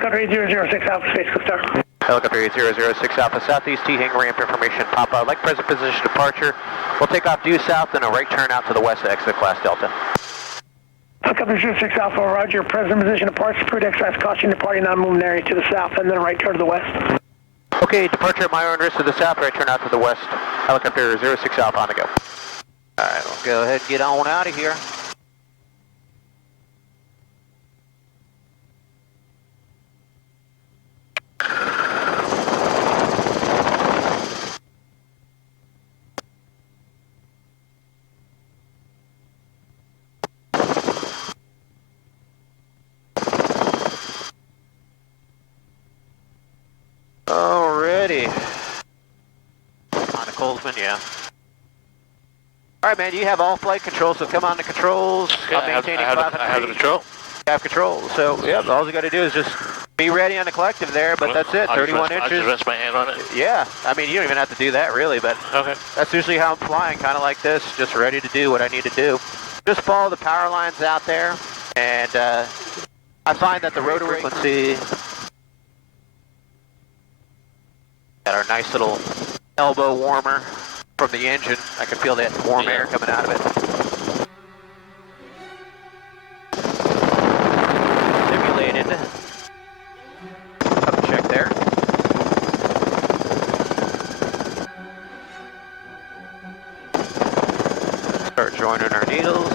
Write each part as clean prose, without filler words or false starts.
Helicopter 8006 Alpha Space Coast Tower. Helicopter 8006 Alpha Southeast T-hang ramp information. Papa, like present position departure. We'll take off due south and a right turn out to the west exit class Delta. Helicopter 06 Alpha, roger, present position departure, approved exercise caution, departing non-moving area to the south and then a right turn to the west. Okay, departure at my own risk to the south, right turn out to the west. Helicopter 06 Alpha on the go. Alright, we'll go ahead and get on out of here. Alrighty. On to Colesman, yeah. Alright man, you have all flight control, so come on to controls. Okay, I have the control. You have control, so yeah, all you got to do is just be ready on the collective there, but that's it, 31 inches. I just rest my hand on it. Yeah, I mean, you don't even have to do that really, but okay. That's usually how I'm flying, kind of like this, just ready to do what I need to do. Just follow the power lines out there, and I find that the rotor frequency, got our nice little elbow warmer from the engine. I can feel that warm air coming out of it. Simulated. Up check there. Start joining our needles.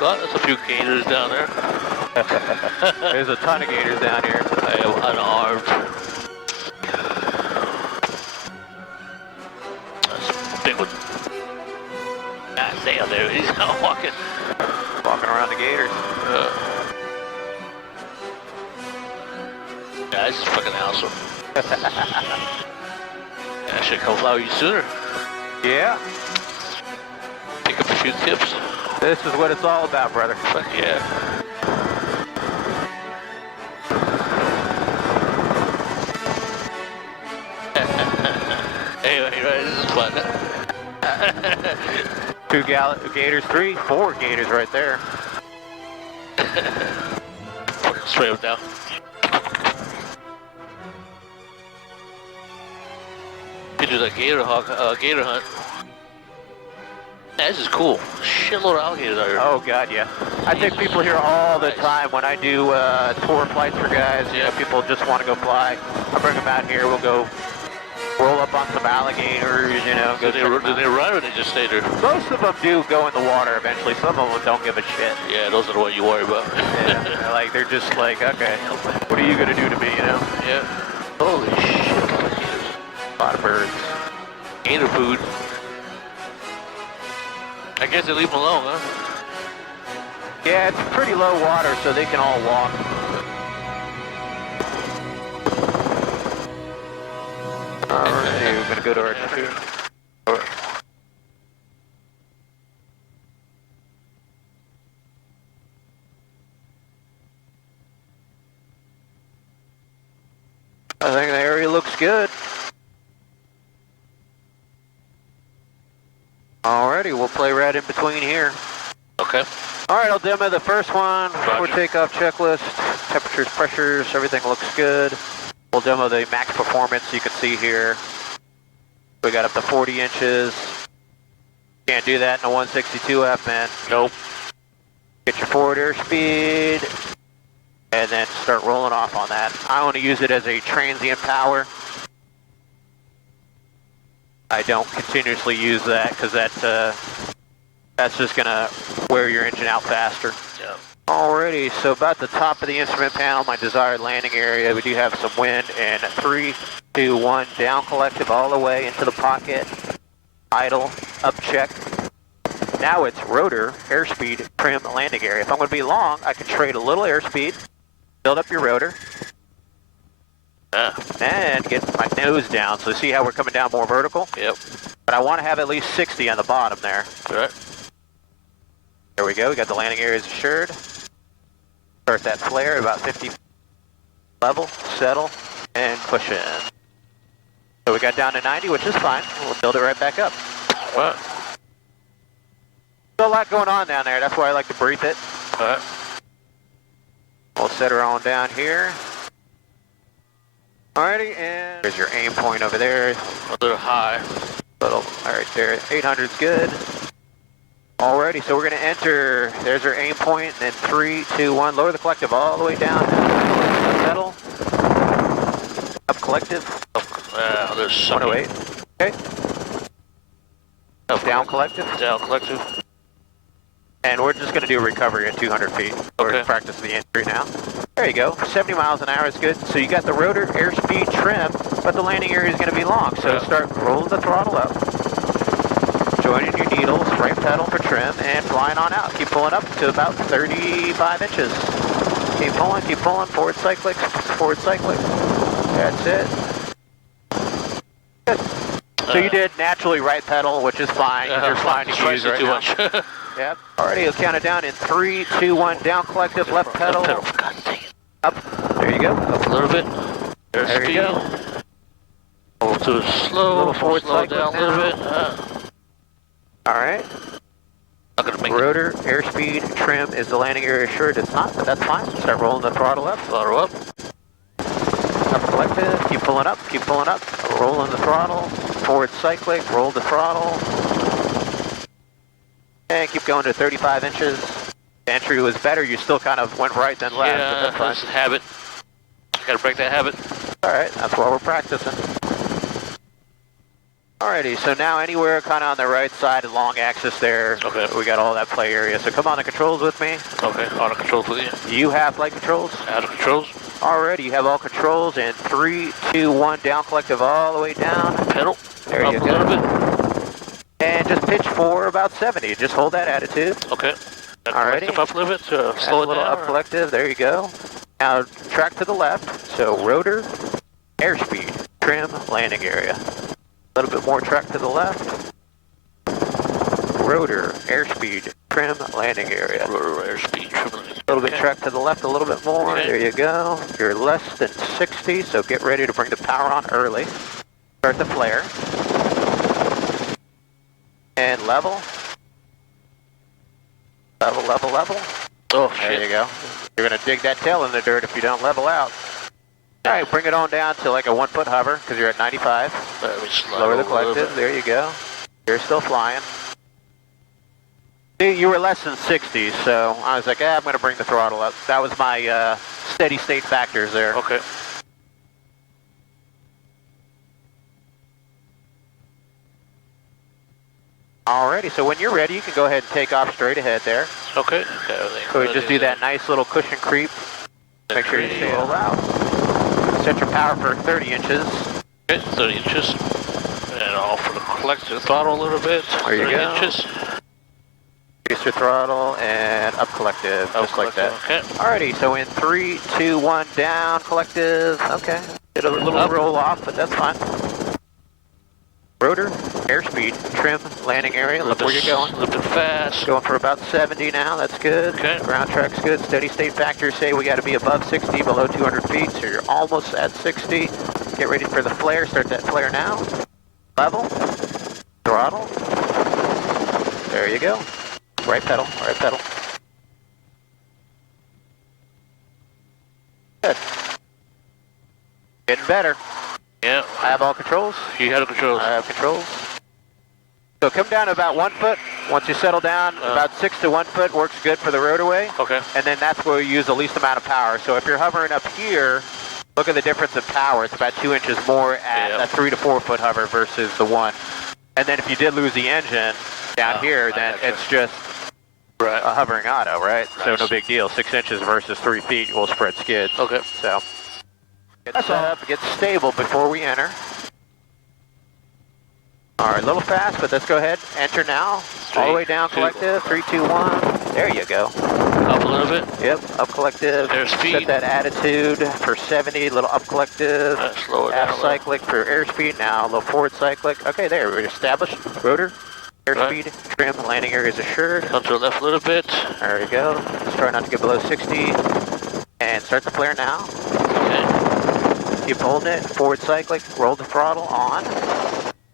There's a few gators down there. There's a ton of gators down here. I am unarmed. That's a big one. God damn, there he's walking. Walking around the gators. Yeah, this is fucking awesome. I should come fly with you sooner. Yeah. Pick up a few tips. This is what it's all about, brother. Fuck yeah. Anyway, right, this is fun. Two gators, 3, 4 gators right there. Fucking spray them down. Pictures of gator hunt. This is cool. Shitload of alligators out here. Oh god, yeah. I take people here all the time when I do tour flights for guys. You know, people just want to go fly. I bring them out here. We'll go roll up on some alligators. You know, go. Do they run or they just stay there? Most of them do go in the water eventually. Some of them don't give a shit. Yeah, those are the ones you worry about. Yeah, like they're just like, okay, what are you gonna do to me? You know? Yeah. Holy shit! A lot of birds. Gator food. I guess they leave them alone, huh? Yeah, it's pretty low water, so they can all walk. Alright, we're gonna go to our altitude. I think the area looks good. Alrighty, we'll play right in between here. Okay. Alright, I'll demo the first one. Before takeoff checklist, temperatures, pressures, everything looks good. We'll demo the max performance you can see here. We got up to 40 inches. Can't do that in a 162F, man. Nope. Get your forward airspeed, and then start rolling off on that. I want to use it as a transient power. I don't continuously use that because that's just gonna wear your engine out faster. Yeah. Alrighty, so about the top of the instrument panel, my desired landing area, we do have some wind, and 3, 2, 1, down collective all the way into the pocket, idle, up check. Now it's rotor, airspeed, trim, landing area. If I'm gonna be long, I can trade a little airspeed, build up your rotor, and get my nose down. So see how we're coming down more vertical? Yep. But I want to have at least 60 on the bottom there. All right. There we go. We got the landing areas assured. Start that flare at about 50 level, settle, and push in. So we got down to 90, which is fine. We'll build it right back up. What? Still a lot going on down there. That's why I like to brief it. Alright. We'll set her on down here. Alrighty, and there's your aim point over there. A little high. Little, alright there, 800's good. Alrighty, so we're going to enter, there's our aim point, and then 3, 2, 1, lower the collective all the way down. Settle. Up collective. There's some. 108. Okay. Up Down collective. Down collective. And we're just going to do a recovery at 200 feet. We're Okay. practicing the entry now. There you go. 70 miles an hour is good. So you got the rotor airspeed trim, but the landing area is going to be long. So start rolling the throttle up. Joining your needles, right pedal for trim, and flying on out. Keep pulling up to about 35 inches. Keep pulling, forward cyclic, forward cyclic. That's it. Good. So you did naturally right pedal, which is fine. You're flying to use right now. Much. Yep. Alrighty, we'll count it down in 3, 2, 1, down collective, left pedal. Left pedal, god dang it. Up. There you go. Up a little bit. There's There speed. you go. Hold to slow. Little forward slow cycle down a little bit. Alright. Not gonna make Rotor, airspeed, trim. Is the landing area assured? It's not, but that's fine. Start rolling the throttle up. throttle up. Up collective. Keep pulling up. Keep pulling up. Rolling the throttle. Forward cyclic. Roll the throttle. And keep going to 35 inches. The entry was better. You still kind of went right then left. Yeah, but that's fine. that's a habit. Gotta break that habit. Alright, that's why we're practicing. Alrighty, so now anywhere kind of on the right side, long axis there. Okay. We got all that play area. So come on the controls with me. Okay, auto controls with you. You have flight controls? Auto controls. Alrighty, you have all controls in 3, 2, 1, down collective all the way down. Pedal. There up you a go. little bit. And just pitch for about 70. Just hold that attitude. Okay. Alrighty. Collective up a little bit to That's slow a it little down. up collective. There you go. Now track to the left. So rotor, airspeed, trim, landing area. A little bit more track to the left. Rotor, airspeed, trim, landing area. Rotor airspeed, trim. A little bit track to the left, a little bit more. Okay. There you go. You're less than 60, so get ready to bring the power on early. Start the flare. And level. Level, level, level. Oh, There shit. you go. You're going to dig that tail in the dirt if you don't level out. All right, bring it on down to like a 1 foot hover because you're at 95. Let me slide Lower the over a little collective. bit. There you go. You're still flying. See, you were less than 60, so I was like, I'm going to bring the throttle up. That was my steady state factors there. Okay. Alrighty, so when you're ready, you can go ahead and take off straight ahead there. Okay. So we just do that nice little cushion creep. Make sure you stay roll out. Set your power for 30 inches. Okay, 30 inches. And off for the collective throttle a little bit. There you 30 go. inches. Increase your throttle and up collective, Up just like that. collective, okay. Alrighty, so in 3, 2, 1, down, collective. Okay. Did a little Up. roll off, but that's fine. Rotor, airspeed, trim, landing area. Look where you're going. A little bit fast. Going for about 70 now. That's good. Okay. Ground track's good. Steady state factors say we got to be above 60, below 200 feet. So you're almost at 60. Get ready for the flare. Start that flare now. Level. Throttle. There you go. Right pedal. Right pedal. Good. Getting better. Yeah. I have all controls. You had the controls. I have controls. So come down to about 1 foot. Once you settle down, about 6 to 1 foot works good for the rotorway. Okay. And then that's where you use the least amount of power. So if you're hovering up here, look at the difference in power. It's about 2 inches more at a 3 to 4 foot hover versus the 1. And then if you did lose the engine down here, then it's just a hovering auto, right? So no big deal. 6 inches versus 3 feet will spread skids. Okay. So get set up, get stable before we enter. All right, a little fast, but let's go ahead. Enter now. All the way down, collective. 3, 2, 1. There you go. Up a little bit. Yep, up collective. There's speed. Set that attitude for 70. A little up collective. Slow it down a Half little. cyclic for airspeed. Now a little forward cyclic. Okay, there. We established rotor, airspeed, trim, landing area is assured. Come to the left a little bit. There you go. Just try not to get below 60. and start the flare now. Okay. Keep holding it, forward cyclic, roll the throttle on.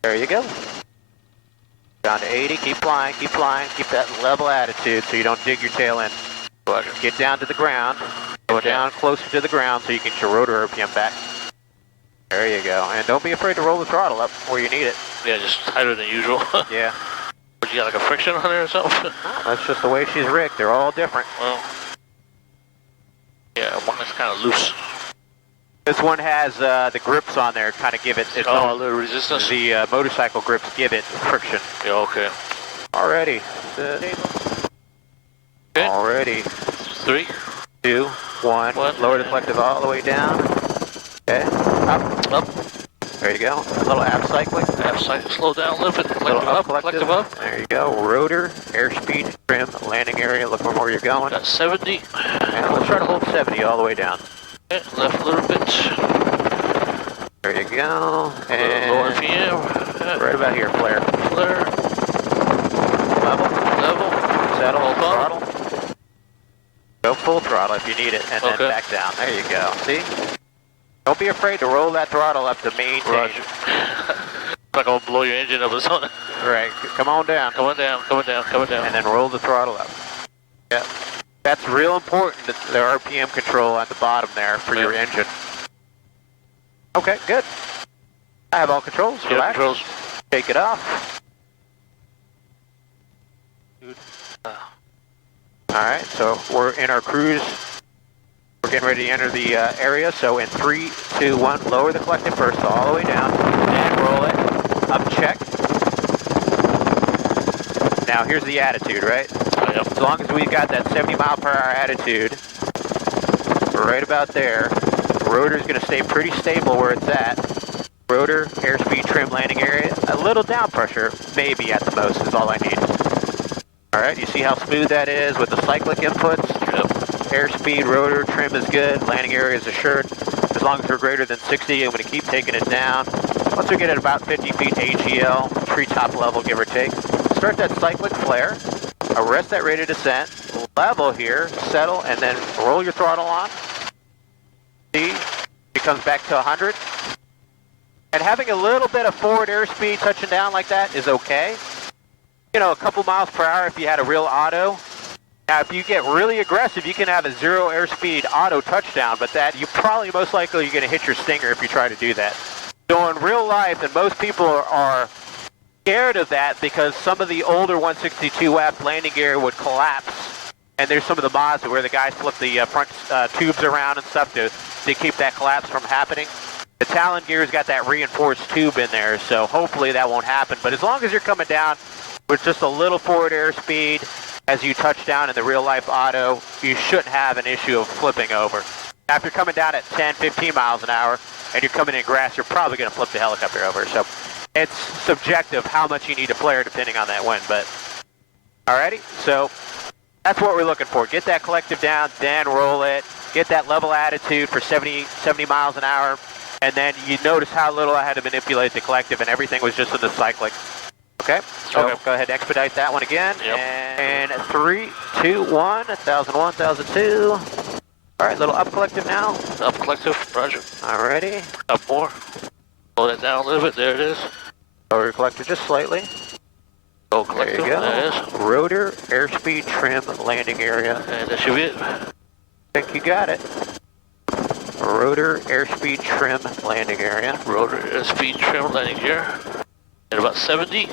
There you go. Down to 80, keep flying, keep that level attitude so you don't dig your tail in. Get down to the ground, go down closer to the ground so you can get your rotor RPM back. There you go, and don't be afraid to roll the throttle up where you need it. Yeah, just tighter than usual. Yeah. But you got like a friction on it or something? That's just the way she's rigged, they're all different. Well, yeah, one is kind of loose. This one has the grips on there, kind of give it its own. A little resistance? The motorcycle grips give it friction. Yeah, okay. Alrighty. Okay. Alrighty. 3, 2, 1. Lower the collective all the way down. Okay. Up. There you go. A little ab cycling. Ab cycling. Slow down a little bit. Collective up. Collective up. There you go. Rotor, airspeed, trim, landing area. Look where you're going. Got 70. And let's try to hold 70 all the way down. Okay. Left a little bit. There you go. And low RPM. Right about here, flare. Flare. Level. Settle. Throttle. Go full throttle if you need it, and then back down. There you go. See? Don't be afraid to roll that throttle up to maintain. Roger. Not gonna blow your engine up or something. Right. Come on down. Coming down. And then roll the throttle up. Yeah. That's real important, the RPM control at the bottom there for your engine. Okay, good. I have all controls. Relax. Controls. Take it off. Alright, so we're in our cruise. We're getting ready to enter the area, so in 3, 2, 1, lower the collective first all the way down, and roll it, up check. Now here's the attitude, right? Yep. As long as we've got that 70 mile per hour attitude, right about there, the rotor's going to stay pretty stable where it's at. Rotor, airspeed, trim, landing area, a little down pressure, maybe at the most is all I need. Alright, you see how smooth that is with the cyclic inputs? Yep. Airspeed, rotor, trim is good, landing area is assured. As long as we're greater than 60, I'm going to keep taking it down. Once we get at about 50 feet AGL, treetop level, give or take, start that cyclic flare, arrest that rate of descent, level here, settle, and then roll your throttle on. See, it comes back to 100. And having a little bit of forward airspeed touching down like that is okay. You know, a couple miles per hour if you had a real auto. Now, if you get really aggressive, you can have a 0 airspeed auto touchdown, but that you probably most likely you're going to hit your stinger if you try to do that. So in real life, and most people are scared of that because some of the older 162 WAP landing gear would collapse. And there's some of the mods where the guys flip the front tubes around and stuff to keep that collapse from happening. The Talon gear's got that reinforced tube in there, so hopefully that won't happen. But as long as you're coming down with just a little forward airspeed as you touch down in the real-life auto, you shouldn't have an issue of flipping over. Now, if you're coming down at 10, 15 miles an hour and you're coming in grass, you're probably going to flip the helicopter over. So it's subjective how much you need to flare depending on that wind. But alrighty, so that's what we're looking for. Get that collective down, then roll it. Get that level attitude for 70 miles an hour. And then you notice how little I had to manipulate the collective and everything was just in the cyclic. Okay, so go ahead and expedite that one again. Yep. And 3, 2, 1, 1001, 1002. All right, little up collective now. Up collective, roger. Alrighty. Up more. Pull that down a little bit, there it is. Lower your collective just slightly. Go collective, there you go. There it is. Rotor, airspeed, trim, landing area. And that should be it. I think you got it. Rotor, airspeed, trim, landing area. Rotor, airspeed, trim, landing gear. At about 70.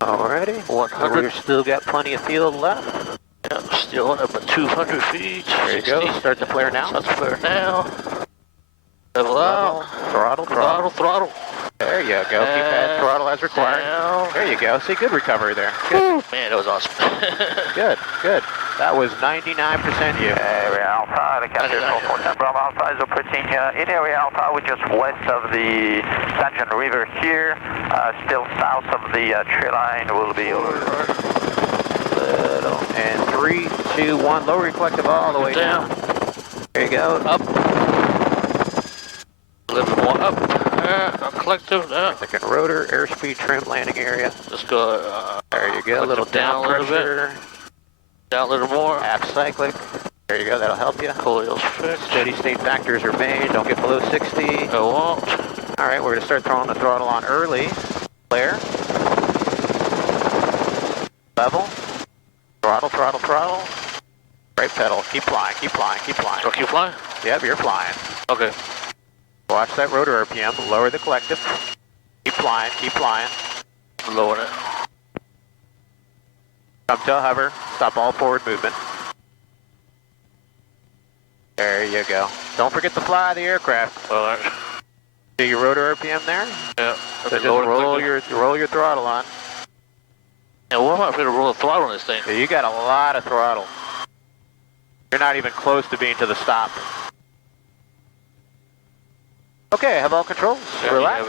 Alrighty. 100. We've still got plenty of field left. Yep, still at about 200 feet. There you go. Start the flare now. Start the flare now. Level out. Throttle. There you go. Keep that throttle as required. Down. There you go. See, good recovery there. Good. Man, that was awesome. Good. That was 99% you. Area Alpha, the captain 449 Bravo Alpha is operating in Area Alpha. We're just west of the Dungeon River here, still south of the tree line. We'll be over. And 3, 2, 1, lower your collective all the way down. There you go. Up. A little bit more up. Collective. Second rotor, airspeed, trim, landing area. Let's go. There you go. A little down a little pressure. bit. Down a little more. Half cyclic. There you go, that'll help you. Coils fixed. Steady state factors remain, don't get below 60. I won't. Alright, we're going to start throwing the throttle on early. Flare. Level. Throttle, throttle, throttle. Right pedal, keep flying, keep flying, keep flying. Oh, keep flying? Yep, you're flying. Okay. Watch that rotor RPM, lower the collective. Keep flying, keep flying. Lower it. Come to a hover, stop all forward movement. There you go. Don't forget to fly the aircraft. All right. See your rotor RPM there? Yeah. So just roll your throttle on. And what am I going to roll the throttle on this thing? You got a lot of throttle. You're not even close to being to the stop. Okay, I have all controls. There Relax.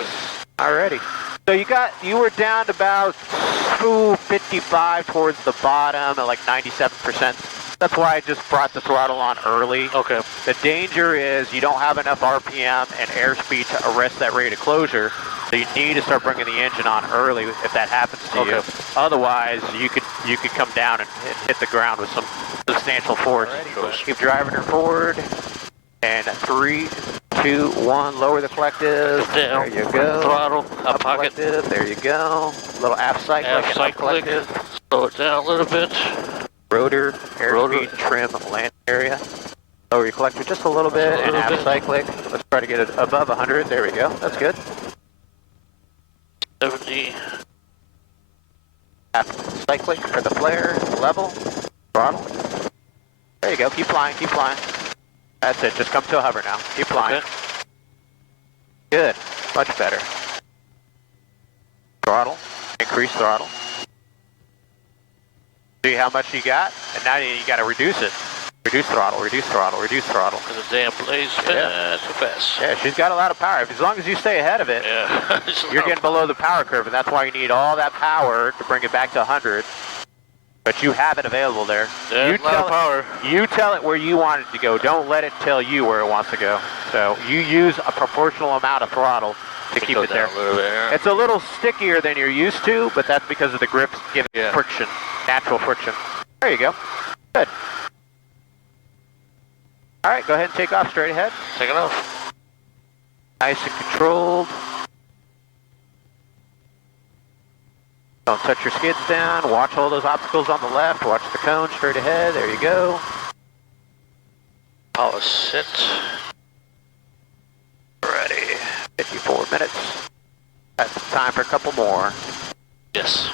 Alrighty. So you were down to about 55 towards the bottom at like 97%. That's why I just brought the throttle on early. Okay. The danger is you don't have enough RPM and airspeed to arrest that rate of closure. So you need to start bringing the engine on early if that happens to you. Otherwise, you could come down and hit the ground with some substantial force. Keep driving her forward. And 3, 2, 1, lower the collective. Down. There you go. Throttle, up pocket. Collective. There you go. Little aft cyclic. Aft cyclic. Slow it down a little bit. Rotor, airspeed, trim, land area. Lower your collector just a little bit, and aft cyclic. Let's try to get it above 100. There we go. That's good. 70. Aft cyclic for the flare. Level. Throttle. There you go. Keep flying. Keep flying. That's it. Just come to a hover now. Keep flying. Okay. Good. Much better. Throttle. Increase throttle. See how much you got? And now you got to reduce it. Reduce throttle, reduce throttle, reduce throttle. Because the damn blade's fast, too fast. Yeah, she's got a lot of power. As long as you stay ahead of it, Yeah. you're getting below the power curve, and that's why you need all that power to bring it back to 100. But you have it available there. Yeah, You a lot of power. You tell it where you want it to go. Don't let it tell you where it wants to go. So you use a proportional amount of throttle to keep it there. A little bit, yeah. It's a little stickier than you're used to, but that's because of the grips giving friction, natural friction. There you go. Good. All right, go ahead and take off straight ahead. Take it off. Nice and controlled. Don't touch your skids down. Watch all those obstacles on the left. Watch the cone straight ahead. There you go. Power sit. Ready. 54 minutes. That's time for a couple more. Yes.